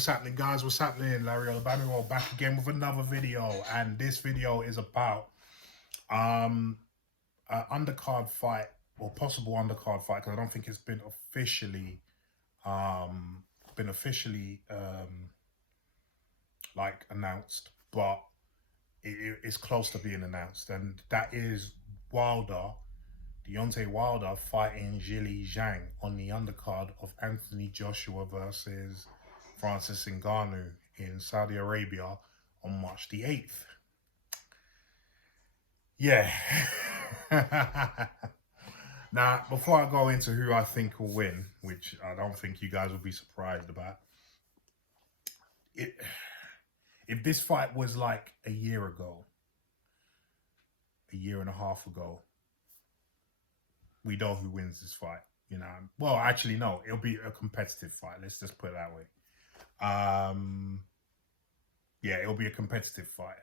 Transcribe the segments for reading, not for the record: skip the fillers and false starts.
What's happening, guys? What's happening? Larry Alabama back again with another video, and this video is about an undercard fight, or possible undercard fight, because I don't think it's been officially like announced, but it's close to being announced, and that is Deontay Wilder fighting Zhilei Zhang on the undercard of Anthony Joshua versus Francis Ngannou in Saudi Arabia on March the 8th. Yeah. Now, before I go into who I think will win, which I don't think you guys will be surprised about, if this fight was like a year ago, a year and a half ago, we know who wins this fight, you know. Well, actually, no, it'll be a competitive fight. Let's just put it that way. Yeah, it'll be a competitive fight.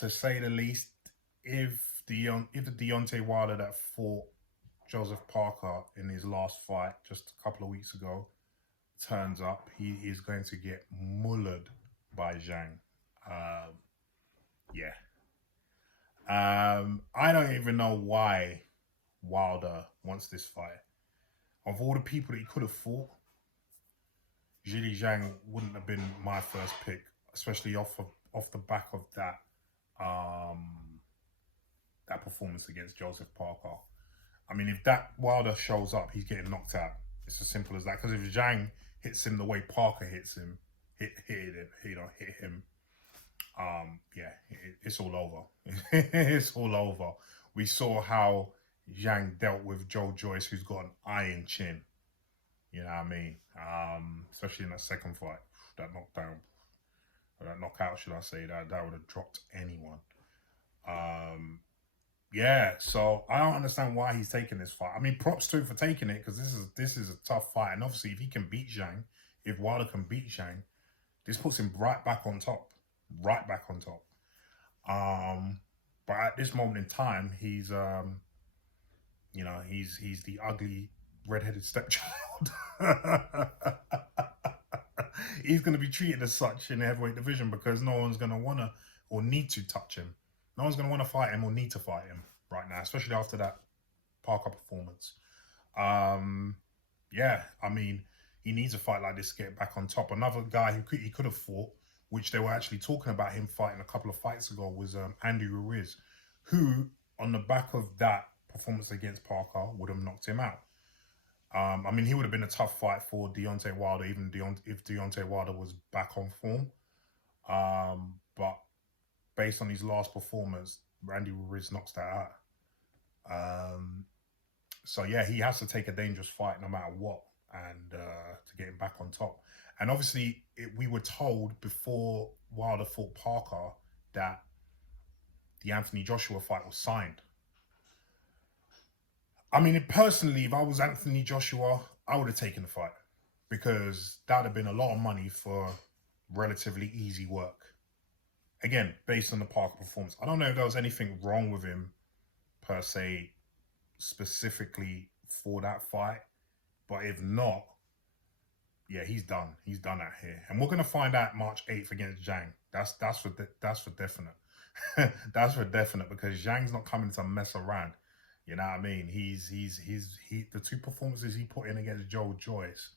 To say the least, if the Deontay Wilder that fought Joseph Parker in his last fight just a couple of weeks ago turns up, he is going to get mullered by Zhang. Yeah. I don't even know why Wilder wants this fight. Of all the people that he could have fought, Zhilei Zhang wouldn't have been my first pick, especially off the back of that that performance against Joseph Parker. I mean, if that Wilder shows up, he's getting knocked out. It's as simple as that. Because if Zhang hits him the way Parker hits him, hit him. Yeah, it's all over. It's all over. We saw how Zhang dealt with Joe Joyce, who's got an iron chin. You know what I mean? Especially in that second fight, that knockdown, or that knockout, should I say? That would have dropped anyone. Yeah. So I don't understand why he's taking this fight. I mean, props to him for taking it, because this is a tough fight, and obviously if he can beat Zhang, if Wilder can beat Zhang, this puts him right back on top. Right back on top. But at this moment in time, he's you know, he's the ugly red-headed stepchild. He's going to be treated as such in the heavyweight division, because no one's going to want to or need to touch him. No one's going to want to fight him or need to fight him right now, especially after that Parker performance. Yeah, I mean, he needs a fight like this to get back on top. Another guy who he could have fought, which they were actually talking about him fighting a couple of fights ago, was Andy Ruiz, who, on the back of that performance against Parker, would have knocked him out. I mean, he would have been a tough fight for Deontay Wilder, even if Deontay Wilder was back on form. But based on his last performance, Andy Ruiz knocks that out. So yeah, he has to take a dangerous fight no matter what, and to get him back on top. And obviously, we were told before Wilder fought Parker that the Anthony Joshua fight was signed. I mean, personally, if I was Anthony Joshua, I would have taken the fight, because that would have been a lot of money for relatively easy work. Again, based on the Parker performance. I don't know if there was anything wrong with him, per se, specifically for that fight. But if not, yeah, he's done. He's done out here, and we're gonna find out March 8th against Zhang. That's for definite. That's for definite, because Zhang's not coming to mess around. You know what I mean? He's the two performances he put in against Joe Joyce,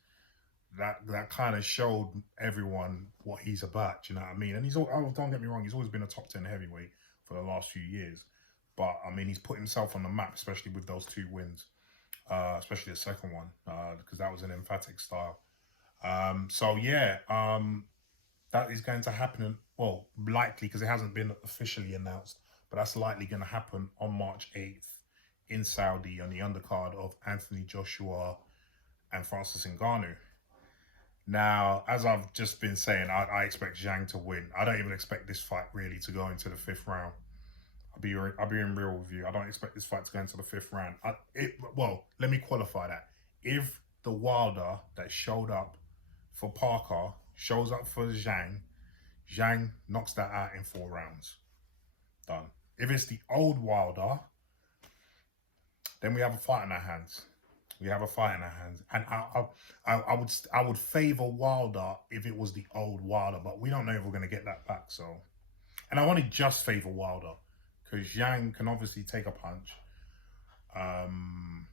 that kind of showed everyone what he's about. You know what I mean? And don't get me wrong, he's always been a top 10 heavyweight for the last few years. But I mean, he's put himself on the map, especially with those two wins, especially the second one, because that was an emphatic style. So yeah, that is going to happen. Well, likely, because it hasn't been officially announced, but that's likely going to happen on March 8th in Saudi on the undercard of Anthony Joshua and Francis Ngannou. Now, as I've just been saying, I expect Zhang to win. I don't even expect this fight really to go into the 5th round. I'll be in real with you. I don't expect this fight to go into the 5th round. Well, let me qualify that. If the Wilder that showed up for Parker shows up for Zhang, Zhang knocks that out in 4 rounds. Done. If it's the old Wilder, then we have a fight in our hands. We have a fight in our hands, and I would favor Wilder if it was the old Wilder, but we don't know if we're going to get that back. So, and I want to just favor Wilder because Zhang can obviously take a punch, and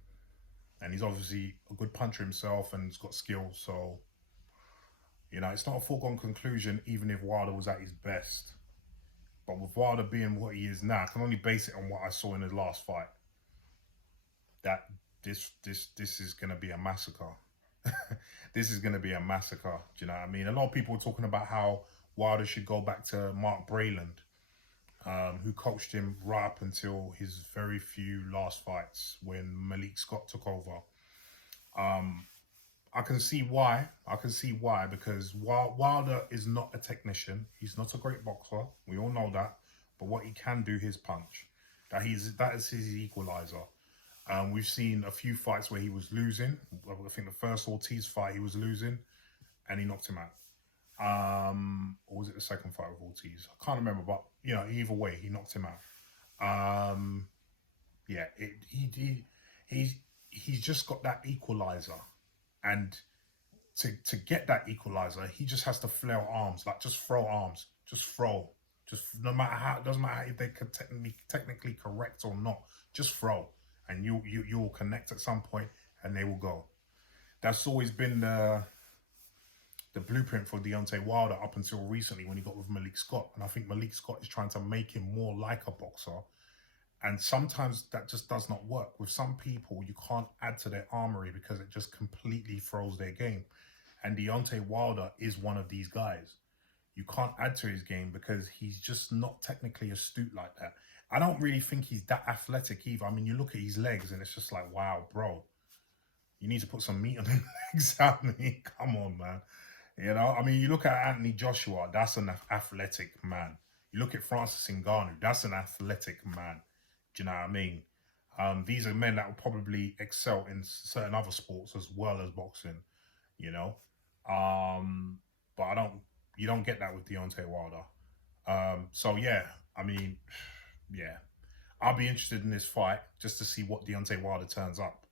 he's obviously a good puncher himself, and he's got skills. So, you know, it's not a foregone conclusion, even if Wilder was at his best. But with Wilder being what he is now, I can only base it on what I saw in his last fight. That this is gonna be a massacre. This is gonna be a massacre. Do you know what I mean? A lot of people are talking about how Wilder should go back to Mark Brayland, who coached him right up until his very few last fights when Malik Scott took over. I can see why. I can see why, because Wilder is not a technician. He's not a great boxer. We all know that. But what he can do, his punch. That is his equalizer. We've seen a few fights where he was losing. I think the first Ortiz fight he was losing, and he knocked him out. Or was it the second fight with Ortiz? I can't remember, but you know, either way, he knocked him out. Yeah, he's just got that equalizer, and to get that equalizer, he just has to flail arms, like just throw arms, just throw, just no matter how. It doesn't matter if they could technically correct or not, just throw. And you will connect at some point, and they will go. That's always been the blueprint for Deontay Wilder up until recently when he got with Malik Scott. And I think Malik Scott is trying to make him more like a boxer. And sometimes that just does not work. With some people, you can't add to their armory because it just completely throws their game. And Deontay Wilder is one of these guys. You can't add to his game because he's just not technically astute like that. I don't really think he's that athletic either. I mean, you look at his legs and it's just like, wow, bro, you need to put some meat on the legs. I mean, come on, man. You know, I mean, you look at Anthony Joshua, that's an athletic man. You look at Francis Ngannou, that's an athletic man. Do you know what I mean? These are men that will probably excel in certain other sports as well as boxing, you know. But you don't get that with Deontay Wilder. So yeah, I mean, yeah, I'll be interested in this fight just to see what Deontay Wilder turns up.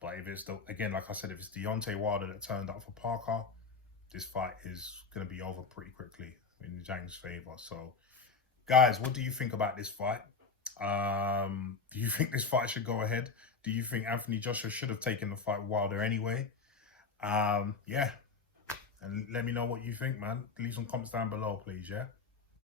But if it's again, like I said, if it's Deontay Wilder that turned up for Parker, this fight is going to be over pretty quickly in Zhang's favor. So, guys, what do you think about this fight? Do you think this fight should go ahead? Do you think Anthony Joshua should have taken the fight Wilder anyway? Yeah, and let me know what you think, man. Leave some comments down below, please. Yeah.